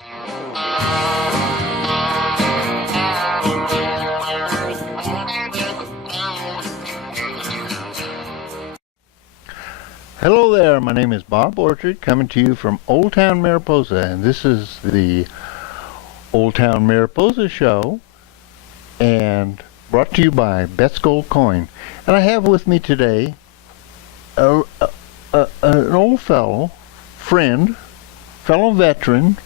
Hello there, my name is Bob Orchard, coming to you from Old Town Mariposa, and this is the Old Town Mariposa Show, and brought to you by Bet's Gold Coin. And I have with me today an old fellow veteran,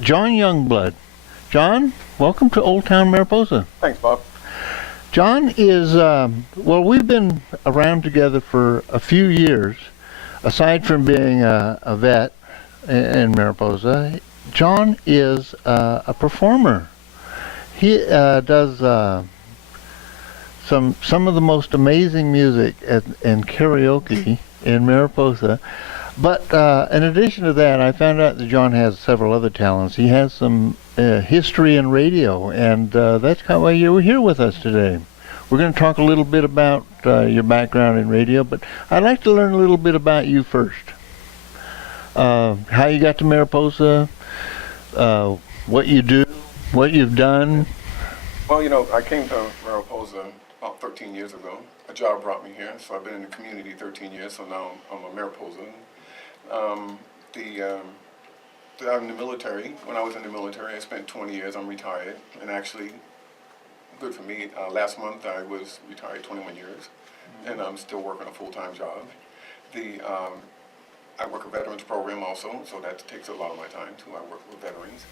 Jon Youngblood. Jon, welcome to Old Town Mariposa. Thanks, Bob. Jon is, well, we've been around together for a few years. Aside from being a vet in Mariposa, Jon is a performer. He does some of the most amazing music and karaoke in Mariposa. But in addition to that, I found out that Jon has several other talents. He has some history in radio, and that's kind of why you're here with us today. We're going to talk a little bit about your background in radio, but I'd like to learn a little bit about you first. How you got to Mariposa, what you do, what you've done. Well, you know, I came to Mariposa about 13 years ago. A job brought me here, so I've been in the community 13 years, so now I'm a Mariposan. I'm in the military. When I was in the military, I spent 20 years. I'm retired, and actually, good for me. Last month, I was retired 21 years, and I'm still working a full-time job. I work a veterans program also, so that takes a lot of my time too. I work with veterans.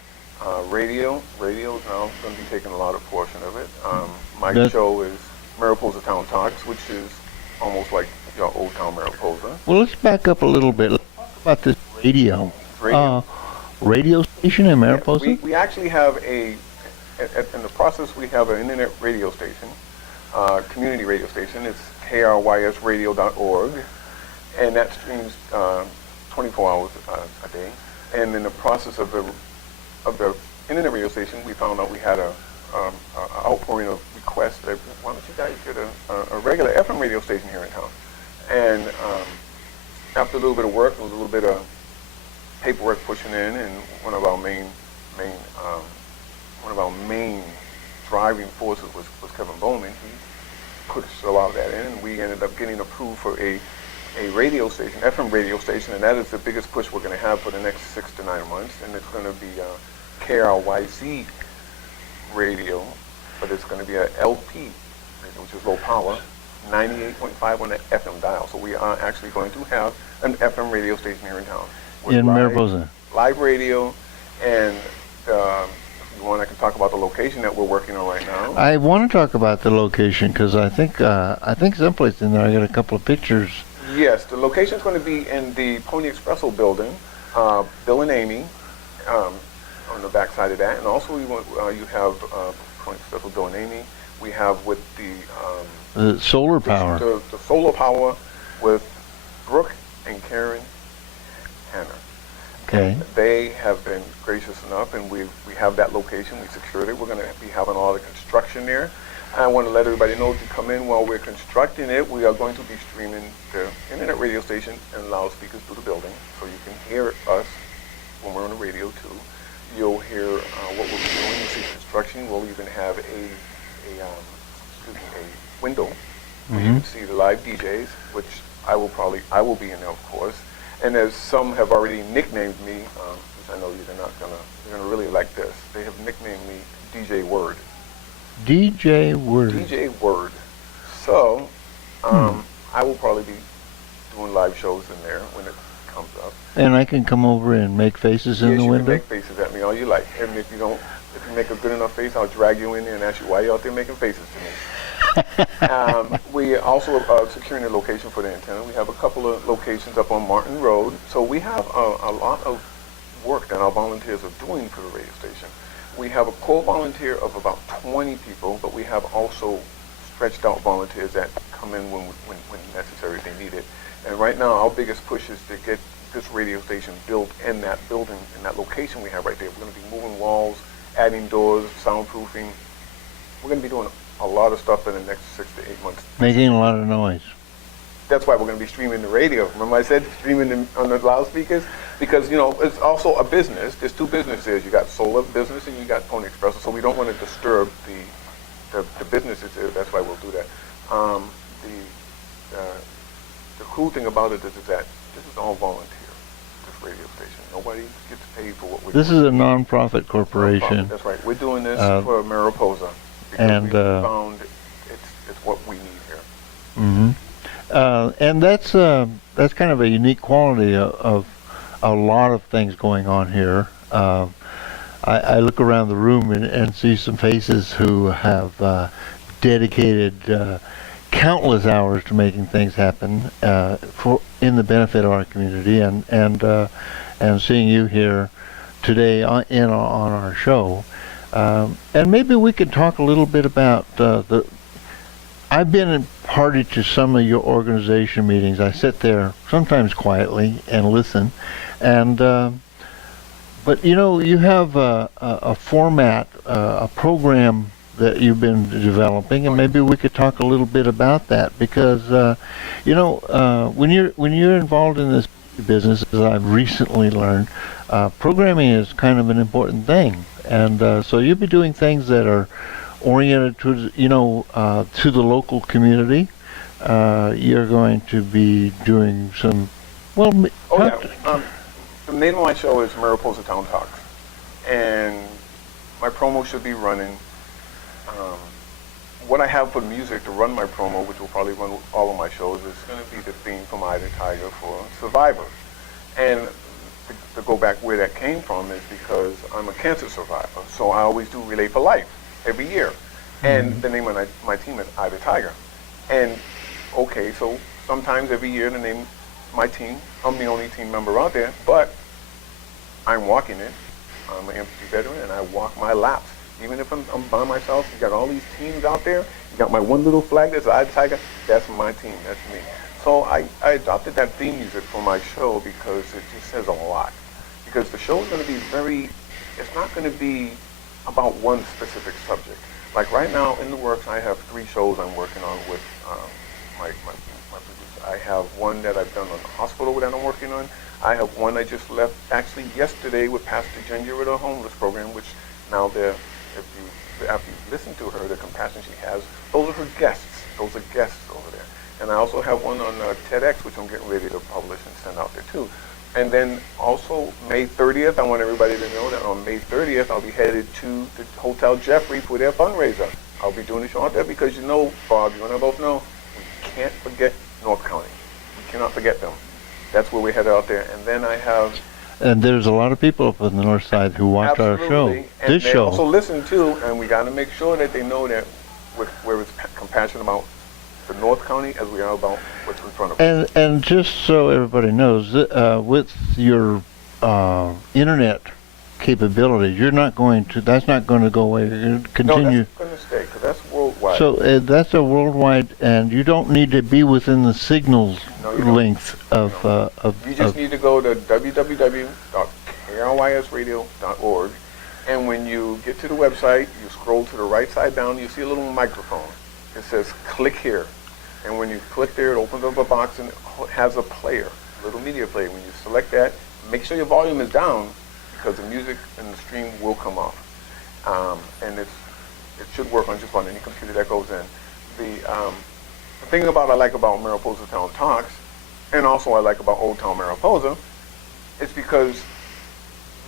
Radio is now going to be taking a lot of portion of it. My show is Mariposa Town Talks, which is almost like your Old Town Mariposa. Well, let's back up a little bit. Let's talk about this radio station in Mariposa. Yeah, we actually have in the process, we have an internet radio station, community radio station. It's KRYZ-Radio.org, and that streams 24 hours a day. And in the process of the internet radio station, we found out we had a outpouring of requests that why don't you guys get a regular FM radio station here in town? And after a little bit of work, there was a little bit of paperwork pushing in, and one of our main driving forces was Kevin Bowman. He pushed a lot of that in, and we ended up getting approved for a radio station, FM radio station, and that is the biggest push we're going to have for the next 6 to 9 months, and it's going to be KRYZ Radio, but it's going to be a LP, which is low power, 98.5 on the FM dial. So we are actually going to have an FM radio station here in town. In Mariposa. Live radio, and if you want, I can talk about the location that we're working on right now. I want to talk about the location because I think someplace in there I got a couple of pictures. Yes, the location is going to be in the Pony Expresso building, Bill and Amy, on the back side of that, and also you have Pony Expresso, Bill and Amy. We have with the solar power. The solar power with Brooke and Karen Hanna. Okay. They have been gracious enough, and we have that location. We secured it. We're going to be having all the construction there. I want to let everybody know to come in while we're constructing it. We are going to be streaming the internet radio station and loudspeakers through the building, so you can hear us when we're on the radio too. You'll hear what we'll be doing. You'll see construction. We'll even have a window where you can see the live DJs, which I will be in there, of course. And as some have already nicknamed me, which I know you're gonna really like this. They have nicknamed me DJ Word. DJ Word. DJ Word. So, I will probably be doing live shows in there when it comes up. And I can come over and make faces in the window? Yes, you can make faces at me all you like. And if you make a good enough face, I'll drag you in there and ask you why you're out there making faces to me. We also are securing a location for the antenna. We have a couple of locations up on Martin Road. So we have a lot of work that our volunteers are doing for the radio station. We have a core volunteer of about 20 people, but we have also stretched out volunteers that come in when necessary, if they need it. And right now, our biggest push is to get this radio station built in that building, in that location we have right there. We're going to be moving walls, adding doors, soundproofing. We're going to be doing a lot of stuff in the next 6 to 8 months. Making a lot of noise. that's why we're going to be streaming the radio. Remember I said streaming on the loudspeakers? Because, you know, it's also a business. There's two businesses. You got solar business and you got Pony Express. So we don't want to disturb the businesses. That's why we'll do that. The cool thing about it is that this is all volunteer, this radio station. Nobody gets paid for what we do. This is a non-profit corporation. That's right. We're doing this for Mariposa. And we found it's what we need here. Mm-hmm. And that's kind of a unique quality of a lot of things going on here. I look around the room and see some faces who have dedicated countless hours to making things happen in the benefit of our community, and seeing you here today on our show. And maybe we could talk a little bit about I've been party to some of your organization meetings. I sit there sometimes quietly and listen, and but you know, you have a format, a program that you've been developing, and maybe we could talk a little bit about that, because you know, when you're involved in this business, as I've recently learned, programming is kind of an important thing, and so you'll be doing things that are oriented to, you know, to the local community. You're going to be doing some, well, the name of my show is Mariposa Town Talks, and my promo should be running. What I have for music to run my promo, which will probably run all of my shows, is going to be the theme from Eye the Tiger for Survivor. And to go back where that came from is because I'm a cancer survivor, so I always do Relay for Life every year. And the name of my team is Eye the Tiger. And okay, so sometimes every year the name of my team, I'm the only team member out there, but I'm walking it. I'm an amputee veteran, and I walk my laps. Even if I'm by myself, you got all these teams out there. You got my one little flag that's Eye the Tiger. That's my team. That's me. So I adopted that theme music for my show because it just says a lot. Because the show is going to be it's not going to be about one specific subject. Like right now in the works, I have 3 shows I'm working on with my producer. I have one that I've done on the hospital that I'm working on. I have one I just left actually yesterday with Pastor Ginger with a homeless program, which now after you listen to her, the compassion she has, those are her guests. Those are guests over there. And I also have one on TEDx, which I'm getting ready to publish and send out there too. And then also May 30th, I want everybody to know that on May 30th, I'll be headed to the Hotel Jeffrey for their fundraiser. I'll be doing the show out there because, you know, Bob, you and I both know, we can't forget North County. We cannot forget them. That's where we're headed out there. And then I have... And there's a lot of people up on the north side who watch our show. And they also listen too, and we got to make sure that they know that we're as compassionate about the North County as we are about what's in front of us. And just so everybody knows, with your internet capabilities, that's not going to go away. You're going to continue. No, that's going to stay, because that's worldwide. So that's a worldwide, and you don't need to be within the signals length of... You just need to go to www.KRYZ-Radio.org, and when you get to the website, you scroll to the right side down, you see a little microphone. It says, click here. And when you click there, it opens up a box and it has a player, a little media player. When you select that, make sure your volume is down, because the music and the stream will come off. And it should work on just about any computer that goes in. The thing I like about Mariposa Town Talks, and also I like about Old Town Mariposa, is because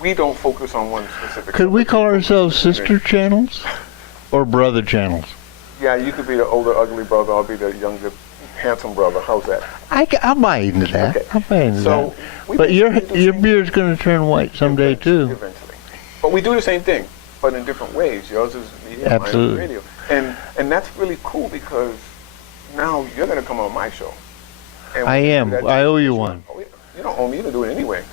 we don't focus on one specific... Could we call ourselves sister channels or brother channels? Yeah, you could be the older, ugly brother. I'll be the younger, handsome brother. How's that? I'll buy into that. Okay. I'll buy into that. But your beard's going to turn white someday too. Eventually. But we do the same thing, but in different ways. Yours is media, absolutely. Mine is radio. And that's really cool, because now you're going to come on my show. And I am. I owe you one. You don't owe me to do it anyway.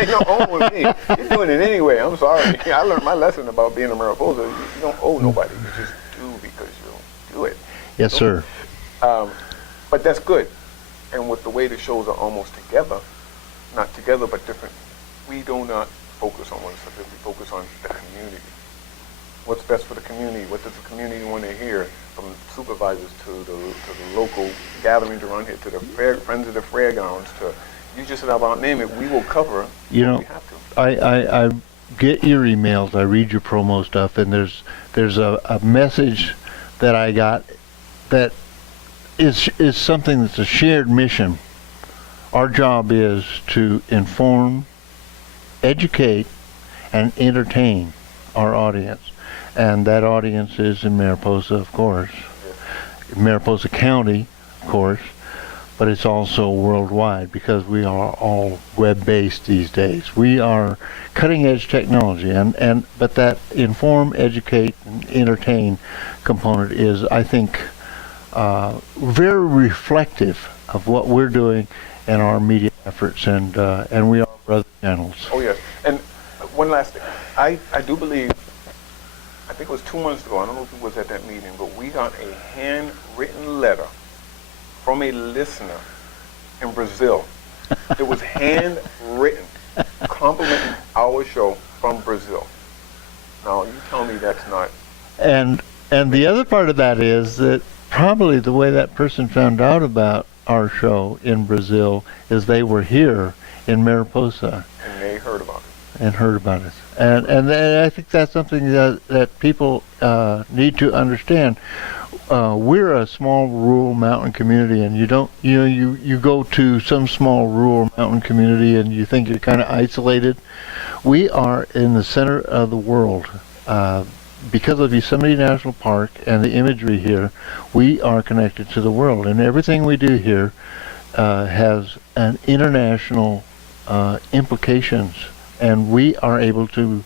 You don't owe me. You're doing it anyway. I'm sorry. I learned my lesson about being a Mariposa. You don't owe nobody. You just do because you'll do it. Yes, sir. But that's good. And with the way the shows are almost together, not together but different, we do not focus on one subject. We focus on the community. what's best for the community, what does the community want to hear, from supervisors to the local gatherings around here, to the friends of the fairgrounds, to you just about name it, we will cover what we have to. I get your emails, I read your promo stuff, and there's a message that I got that is something that's a shared mission. Our job is to inform, educate, and entertain our audience. And that audience is in Mariposa, of course, Mariposa County, of course, but it's also worldwide because we are all web-based these days. We are cutting-edge technology, but that inform, educate, and entertain component is, I think, very reflective of what we're doing in our media efforts, and we are brother channels. Oh yes, and one last thing, I do believe, I think it was 2 months ago, I don't know if it was at that meeting, but we got a handwritten letter from a listener in Brazil. It was handwritten, complimenting our show from Brazil. Now, you tell me that's not... And the other part of that is that probably the way that person found out about our show in Brazil is they were here in Mariposa. And they heard about it. And heard about it. And I think that's something that people need to understand. We're a small rural mountain community, and you go to some small rural mountain community and you think you're kind of isolated. We are in the center of the world. Because of Yosemite National Park and the imagery here, we are connected to the world, and everything we do here has an international implications, and we are able to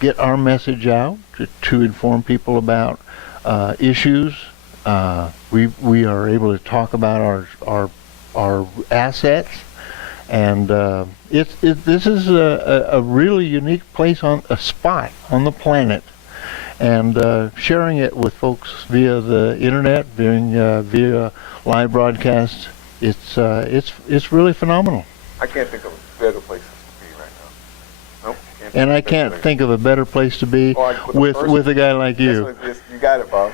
get our message out to inform people about issues. We are able to talk about our assets, and this is a really unique place, on a spot on the planet. And sharing it with folks via the internet, via live broadcasts, it's really phenomenal. I can't think of better places to be right now. Nope. And I can't think of a better place to be with a guy like you. Yes, you got it, Bob.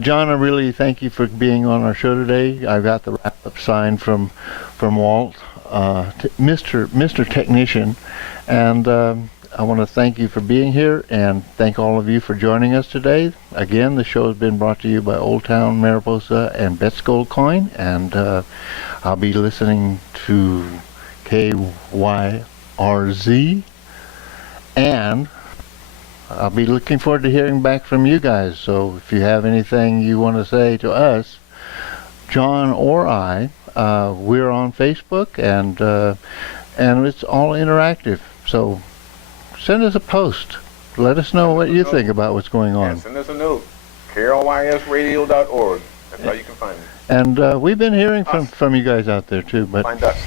John, I really thank you for being on our show today. I've got the wrap-up sign from Walt, Mr. Technician, and I want to thank you for being here, and thank all of you for joining us today. Again, the show has been brought to you by Old Town Mariposa and Bet's Gold Coin, and I'll be listening to KRYZ, and I'll be looking forward to hearing back from you guys. So if you have anything you want to say to us, John or I, we're on Facebook, and it's all interactive. So send us a post. Let us know what you think about what's going on. Yeah, send us a note. KRYZ-Radio.org. That's how you can find me. And we've been hearing from you guys out there too. But find us.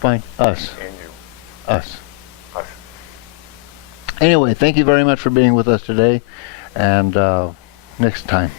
Find us. And you. Us. Us. Anyway, thank you very much for being with us today. And next time.